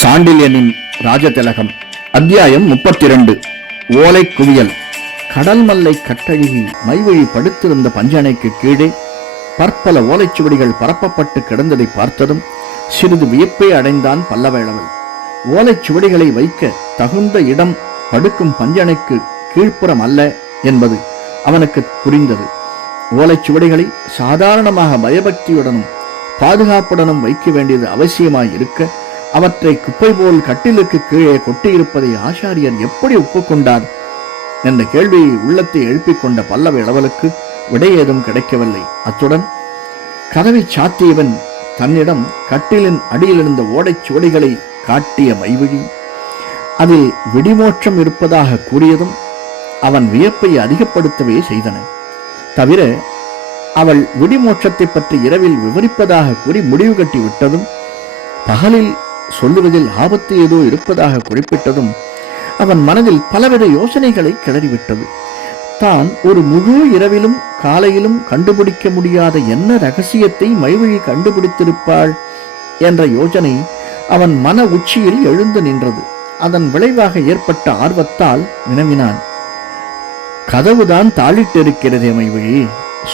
சாண்டில்யனின் ராஜதிலகம் அத்தியாயம் முப்பத்தி இரண்டு ஓலை குவியல். கடல் மல்லை கட்டழுகி மைவழி படுத்திருந்த பஞ்சனைக்கு கீழே பற்பல ஓலைச்சுவடிகள் பரப்பப்பட்டு கிடந்ததை பார்த்ததும் சிறிது வியப்பை அடைந்தான் பல்லவேளவன் ஓலைச்சுவடிகளை வைக்க தகுந்த இடம் படுக்கும் பஞ்சனைக்கு கீழ்ப்புறம் அல்ல என்பது அவனுக்கு புரிந்தது. ஓலைச்சுவடிகளை சாதாரணமாக பயபக்தியுடனும் பாதுகாப்புடனும் வைக்க வேண்டியது அவசியமாய் இருக்க அவற்றை குப்பை போல் கட்டிலுக்கு கீழே கொட்டியிருப்பதை ஆசாரியர் எப்படி ஒப்புக்கொண்டார் என்ற கேள்வியை உள்ளத்தை எழுப்பிக் கொண்ட பல்லவ இளவலுக்கு விடை ஏதும் கிடைக்கவில்லை. அத்துடன் கதவை சாத்தியவன் தன்னிடம் கட்டிலின் அடியில் இருந்த ஓடைச் சுவடிகளை காட்டிய மைவிழி அதில் விடிமோற்றம் இருப்பதாக கூறியதும் அவன் வியப்பை அதிகப்படுத்தவே செய்தன. தவிர அவள் விடிமோற்றத்தை பற்றி இரவில் விவரிப்பதாக கூறி முடிவு கட்டி விட்டதும் பகலில் சொல்லுவதில் ஆபத்து ஏதோ இருப்பதாக குறிப்பிட்டதும் அவன் மனதில் பலவித யோசனைகளை கிளறிவிட்டது. தான் ஒரு முழு இரவிலும் காலையிலும் கண்டுபிடிக்க முடியாத என்ன ரகசியத்தை மைவழி கண்டுபிடித்திருப்பாள் என்ற யோசனை அவன் மன உச்சியில் எழுந்து நின்றது. அதன் விளைவாக ஏற்பட்ட ஆர்வத்தால் வினவினான். கதவுதான் தாளிட்டிருக்கிறதே மைவழி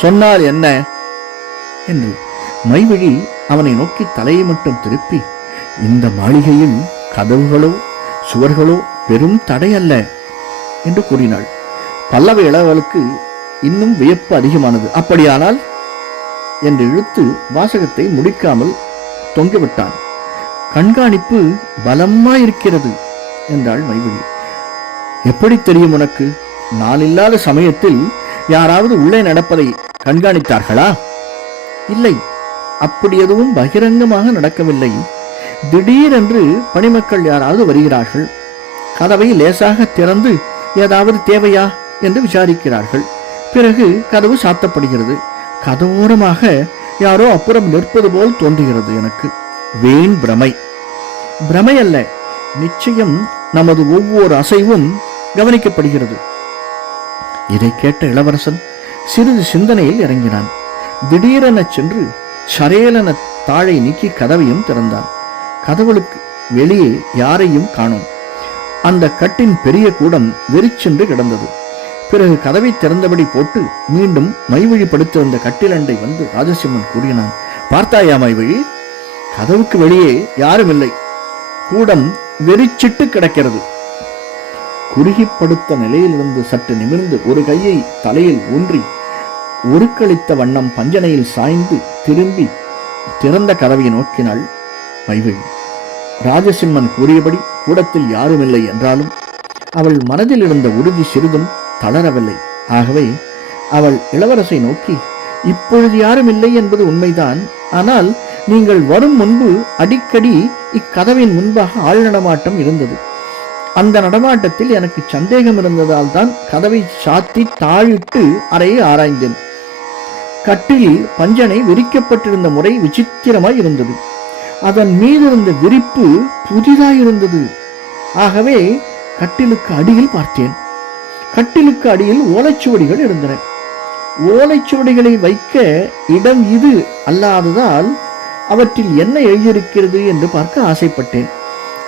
சொன்னால் என்ன? என்று மைவழி அவனை நோக்கி தலையை மட்டும் திருப்பி இந்த மாளிகையில் கதவுகளோ சுவர்களோ பெரும் தடை அல்ல என்று கூறினாள். பல்லவ இளவலுக்கு இன்னும் வியப்பு அதிகமானது. அப்படியானால்? என்று இழுத்து வாசகத்தை முடிக்காமல் தொங்கிவிட்டான். கண்காணிப்பு பலமாயிருக்கிறது என்றாள் மைவிழி எப்படி தெரியும் உனக்கு? நான் இல்லாத சமயத்தில் யாராவது உள்ளே நடப்பதை கண்காணித்தார்களா? இல்லை. அப்படி எதுவும் பகிரங்கமாக நடக்கவில்லை. திடீரென்று பணிமக்கள் யாராவது வருகிறார்கள். கதவை லேசாக திறந்து ஏதாவது தேவையா என்று விசாரிக்கிறார்கள். பிறகு கதவு சாத்தப்படுகிறது. கதவோரமாக யாரோ அப்புறம் நிற்பது போல் தோன்றுகிறது எனக்கு. வீண் பிரமை. பிரமை அல்ல நிச்சயம் நமது ஒவ்வொரு அசைவும் கவனிக்கப்படுகிறது. இதை கேட்ட இளவரசன் சிறிது சிந்தனையில் இறங்கினான். திடீரென சென்று சரேலென தாழை நீக்கி கதவையும் திறந்தான். கதவுளுக்கு வெளியே யாரையும் காணோம். அந்த கட்டின் பெரிய கூடம் வெறிச்சென்று கிடந்தது. பிறகு கதவை திறந்தபடி போட்டு மீண்டும் மைவழி படுத்திருந்த கட்டிலண்டை வந்து ராஜசிம்மன் கூறினான் பார்த்தாயா மைவழி? கதவுக்கு வெளியே யாரும் இல்லை. கூடம் வெறிச்சிட்டு கிடக்கிறது. குறுகிப்படுத்த நிலையிலிருந்து சற்று நிமிர்ந்து ஒரு கையை தலையில் ஊன்றி உருக்களித்த வண்ணம் பஞ்சனையில் சாய்ந்து திரும்பி திறந்த கதவை நோக்கினாள் மைவழி. ராஜசிம்மன் கூறியபடி கூடத்தில் யாரும் இல்லை என்றாலும் அவள் மனதில் இருந்த உறுதி சிறிதும் தளரவில்லை. ஆகவே அவள் இளவரசை நோக்கி இப்பொழுது யாரும் இல்லை என்பது உண்மைதான். ஆனால் நீங்கள் வரும் முன்பு அடிக்கடி இக்கதவின் முன்பாக ஆள் நடமாட்டம் இருந்தது. அந்த நடமாட்டத்தில் எனக்கு சந்தேகம் இருந்ததால் தான் கதவை சாத்தி தாழிட்டு அறையை ஆராய்ந்தேன். கட்டிலில் பஞ்சனை விரிக்கப்பட்டிருந்த முறை விசித்திரமாய் இருந்தது. அதன் மீது இருந்த விரிப்பு புதிதாயிருந்தது. ஆகவே கட்டிலுக்கு அடியில் பார்த்தேன். கட்டிலுக்கு அடியில் ஓலைச்சுவடிகள் இருந்தன. ஓலைச்சுவடிகளை வைக்க இடம் இது அல்லாததால் அவற்றில் என்ன எழுதியிருக்கிறது என்று பார்க்க ஆசைப்பட்டேன்.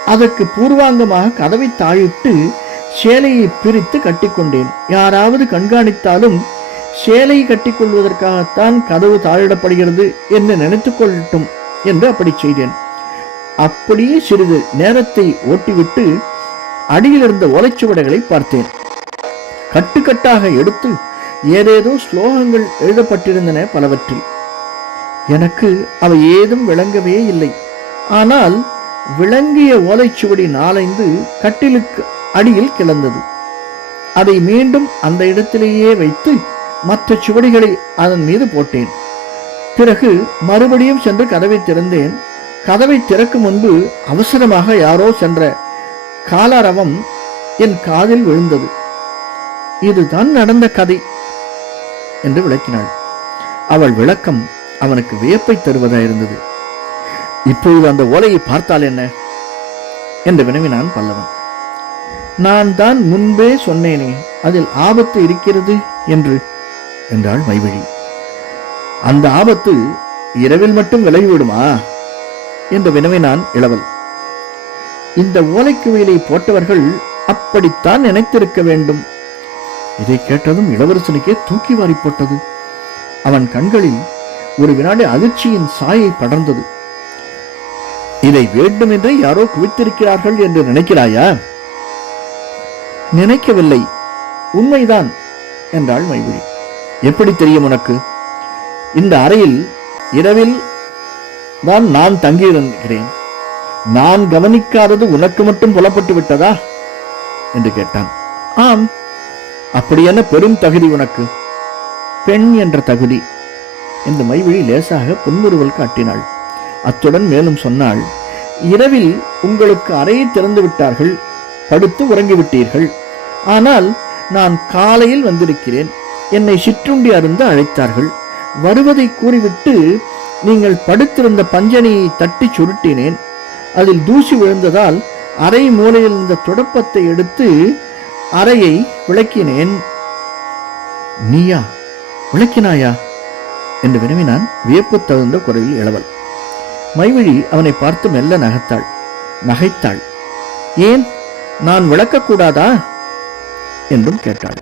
அதற்கு பூர்வாங்கமாக கதவை தாழிட்டு சேலையை பிரித்து கட்டிக்கொண்டேன். யாராவது கண்காணித்தாலும் சேலை கட்டிக்கொள்வதற்காகத்தான் கதவு தாழிடப்படுகிறது என்று நினைத்துக் கொள்ளட்டும் என்று அப்படி செய்தேன். அப்படியே சிறிது நேரத்தை ஓட்டிவிட்டு அடியில் இருந்த ஓலைச்சுவடைகளை பார்த்தேன். கட்டுக்கட்டாக எடுத்து ஏதேதோ ஸ்லோகங்கள் எழுதப்பட்டிருந்தன பலவற்றில். எனக்கு அவை ஏதும் விளங்கவே இல்லை. ஆனால் விளங்கிய ஓலைச்சுவடி நாலைந்து கட்டிலுக்கு அடியில் கிடந்தது அதை மீண்டும் அந்த இடத்திலேயே வைத்து மற்ற சுவடிகளை அதன் மீது போட்டேன். பிறகு மறுபடியும் சென்று கதவை திறந்தேன். கதவை திறக்கும் முன்பு அவசரமாக யாரோ சென்ற காலாரவம் என் காதில் விழுந்தது. இதுதான் நடந்த கதை என்று விளக்கினாள். அவள் விளக்கம் அவனுக்கு வியப்பை தருவதாயிருந்தது இப்பொழுது அந்த ஓலையை பார்த்தால் என்ன? என்று வினவினான் பல்லவன். நான் தான் முன்பே சொன்னேனே அதில் ஆபத்து இருக்கிறது? என்று என்றாள் மைவழி அந்த ஆபத்து இரவில் மட்டும் விலகிவிடுமா என்று வினவினான் இளவல். இந்த ஓலைக்குவியலை போட்டவர்கள் அப்படித்தான் நினைத்திருக்க வேண்டும். இதை கேட்டதும் இளவரசனுக்கே தூக்கி வாரி போட்டது. அவன் கண்களில் ஒரு வினாடி அதிர்ச்சியின் சாயை படர்ந்தது. இதை வேண்டுமென்றே யாரோ குவித்திருக்கிறார்கள் என்று நினைக்கிறாயா? நினைக்கவில்லை. உண்மைதான் என்றாள் மைவிழி எப்படி தெரியும் உனக்கு? இந்த அறையில் இரவில் தான் நான் தங்கியிருக்கிறேன். நான் கவனிக்காதது உனக்கு மட்டும் புலப்பட்டு விட்டதா? என்று கேட்டான். ஆம் அப்படி என்ன பெரும் தகுதி உனக்கு? பெண் என்ற தகுதி. இந்த மைவிழி லேசாக புன்முறுவல் காட்டினாள். அத்துடன் மேலும் சொன்னாள் இரவில் உங்களுக்கு அறையை திறந்து விட்டார்கள் படுத்து உறங்கிவிட்டீர்கள் ஆனால் நான் காலையில் வந்திருக்கிறேன். என்னை சிற்றுண்டி அருந்து அழைத்தார்கள். வருவதை கூறிவிட்டு நீங்கள் படுத்திருந்த பஞ்சனையை தட்டி சுருட்டினேன். அதில் தூசி விழுந்ததால் அறை மூலையில் இருந்த துடப்பத்தை எடுத்து அறையை விளக்கினேன். நீயா விளக்கினாயா? என்று வினவினான் வியப்பு தகுந்த குரலில் இளவல். மைவிழி அவனை பார்த்து மெல்ல நகைத்தாள். நகைத்தாள். ஏன்? நான் விளக்கக்கூடாதா? என்றும் கேட்டாள்.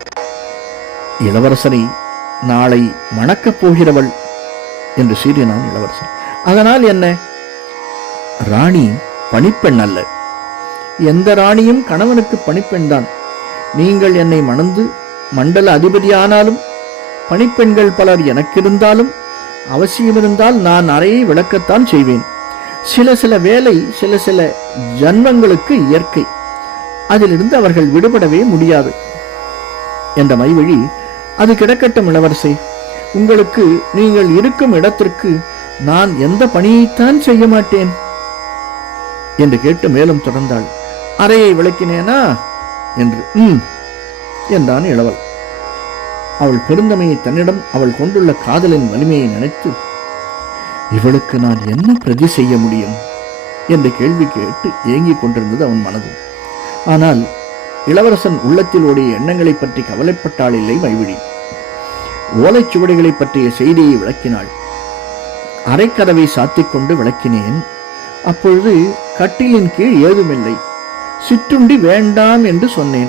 இளவரசனை நாளை மணக்கப் போகிறவள் என்று சீறினான் இளவரசன். அதனால் என்ன? ராணி பணிப்பெண் அல்ல. எந்த ராணியும் கணவனுக்கு பணிப்பெண் தான். நீங்கள் என்னை மணந்து மண்டல அதிபதியானாலும் பணிப்பெண்கள் பலர் எனக்கிருந்தாலும் அவசியம் இருந்தால் நான் அறையை விளக்கத்தான் செய்வேன். சில சில வேலை சில சில ஜன்மங்களுக்கு இயற்கை. அதிலிருந்து அவர்கள் விடுபடவே முடியாது. என்ற மைவழி அது கிடக்கட்டும் இளவரசே. உங்களுக்கு நீங்கள் இருக்கும் இடத்திற்கு நான் எந்த பணியைத்தான் செய்ய மாட்டேன். என்று கேட்டு மேலும் தொடர்ந்தாள். அறையை விளக்கினேனா? என்று ம் என்றான் இளவல். அவள் பெருந்தமையை தன்னிடம் அவள் கொண்டுள்ள காதலின் வலிமையை நினைத்து இவளுக்கு நான் என்ன பிரதி செய்ய முடியும்? என்ற கேள்வி கேட்டு ஏங்கிக் கொண்டிருந்தது அவன் மனது ஆனால் இளவரசன் உள்ளத்தில் ஓடிய எண்ணங்களை பற்றி கவலைப்பட்டாள் இல்லை மைவிழி ஓலைச்சுவடிகளைப் பற்றிய செய்தியை விளக்கினாள். அரைக்கதவை சாத்திக் கொண்டு விளக்கினேன். அப்பொழுது கட்டிலின் கீழ் ஏதுமில்லை. சிற்றுண்டி வேண்டாம் என்று சொன்னேன்.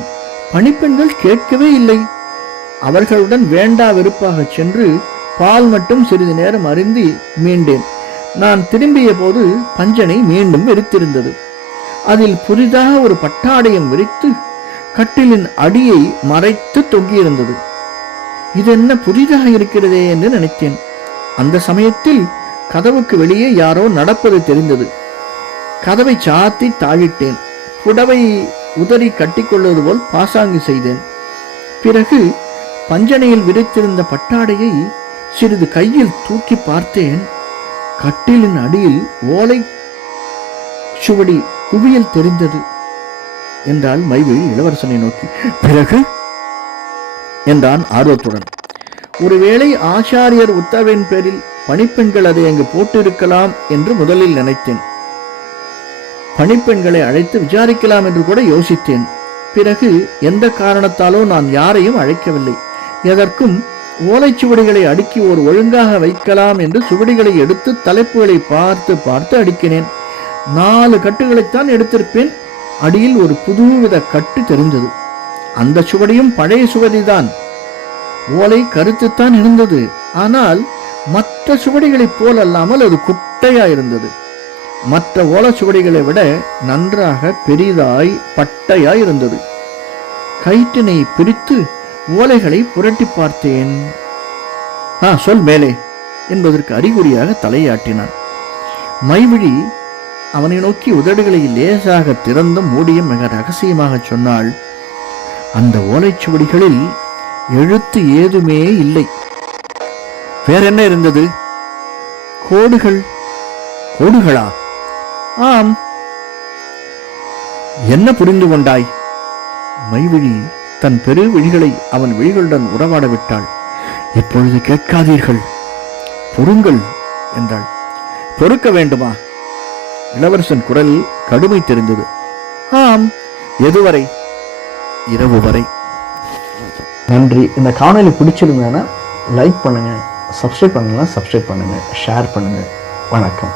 பணிப்பெண்கள் கேட்கவே இல்லை. அவர்களுடன் வேண்டா வெறுப்பாக சென்று பால் மட்டும் சிறிது நேரம் அருந்தி மீண்டேன். நான் திரும்பிய போது பஞ்சனை மீண்டும் வெறித்திருந்தது. அதில் புதிதாக ஒரு பட்டாடையம் விரித்து கட்டிலின் அடியை மறைத்து தொங்கியிருந்தது. என்ன புதிதாக இருக்கிறதே என்று நினைத்தேன். அந்த சமயத்தில் கதவுக்கு வெளியே யாரோ நடப்பது தெரிந்தது. கதவை சாத்தி தாழிட்டேன். புடவை உதறி கட்டிக்கொள்வது போல் பாசாங்கு செய்தேன். பிறகு பஞ்சனையில் விரித்திருந்த பட்டாடையை சிறிது கையில் தூக்கி பார்த்தேன். கட்டிலின் அடியில் ஓலை சுவடி குவியல் தெரிந்தது. என்றால் மைவில் இளவரசனை நோக்கி. பிறகு? என்றான் ஆர்வத்துடன். ஒருவேளை ஆச்சாரியர் உத்தரவின் பேரில் பணிப்பெண்கள் அதை அங்கு போட்டிருக்கலாம் என்று முதலில் நினைத்தேன். பணிப்பெண்களை அழைத்து விசாரிக்கலாம் என்று கூட யோசித்தேன். பிறகு எந்த காரணத்தாலோ நான் யாரையும் அழைக்கவில்லை. எதற்கும் ஓலைச்சுவடிகளை அடுக்கி ஒரு ஒழுங்காக வைக்கலாம் என்று சுவடிகளை எடுத்து தலைப்புகளை பார்த்து பார்த்து அடுக்கினேன். நாலு கட்டுகளைத்தான் எடுத்திருப்பேன். அடியில் ஒரு புதுவித கட்டு தெரிந்தது. அந்த சுவடியும் பழைய சுவடிதான். ஓலை கருத்துத்தான் இருந்தது. ஆனால் மற்ற சுவடிகளைப் போலல்லாமல் அது குட்டையா இருந்தது மற்ற ஓலைச்சுவடிகளை விட நன்றாக பெரிதாய் பட்டையாய் இருந்தது கயிற்றினை பிரித்து ஓலைகளை புரட்டி பார்த்தேன். ஆ சொல் மேலே என்பதற்கு அறிகுறியாக தலையாட்டினான். மைவிழி அவனை நோக்கி உதடுகளை லேசாக திறந்தும் மூடியும் மிக ரகசியமாக சொன்னாள். அந்த ஓலைச்சுவடிகளில் எழுத்து ஏதுமே இல்லை. வேற என்ன இருந்தது? கோடுகள் கோடுகளா? ஆம். என்ன புரிந்து கொண்டாய்? மைவிழி தன் பெரு விழிகளை அவன் விழிகளுடன் உறவாட விட்டாள். இப்பொழுது கேட்காதீர்கள். பொறுங்கள் என்றாள். பொறுக்க வேண்டுமா? இளவரசன் குரலில் கடுமை தெரிந்தது. ஆம். எதுவரை? இரவு வரை. நன்றி. இந்த காணொளி பிடிச்சிருந்தேன்னா லைக் பண்ணுங்கள் சப்ஸ்கிரைப் பண்ணலாம் சப்ஸ்கிரைப் பண்ணுங்கள் ஷேர் பண்ணுங்கள் வணக்கம்.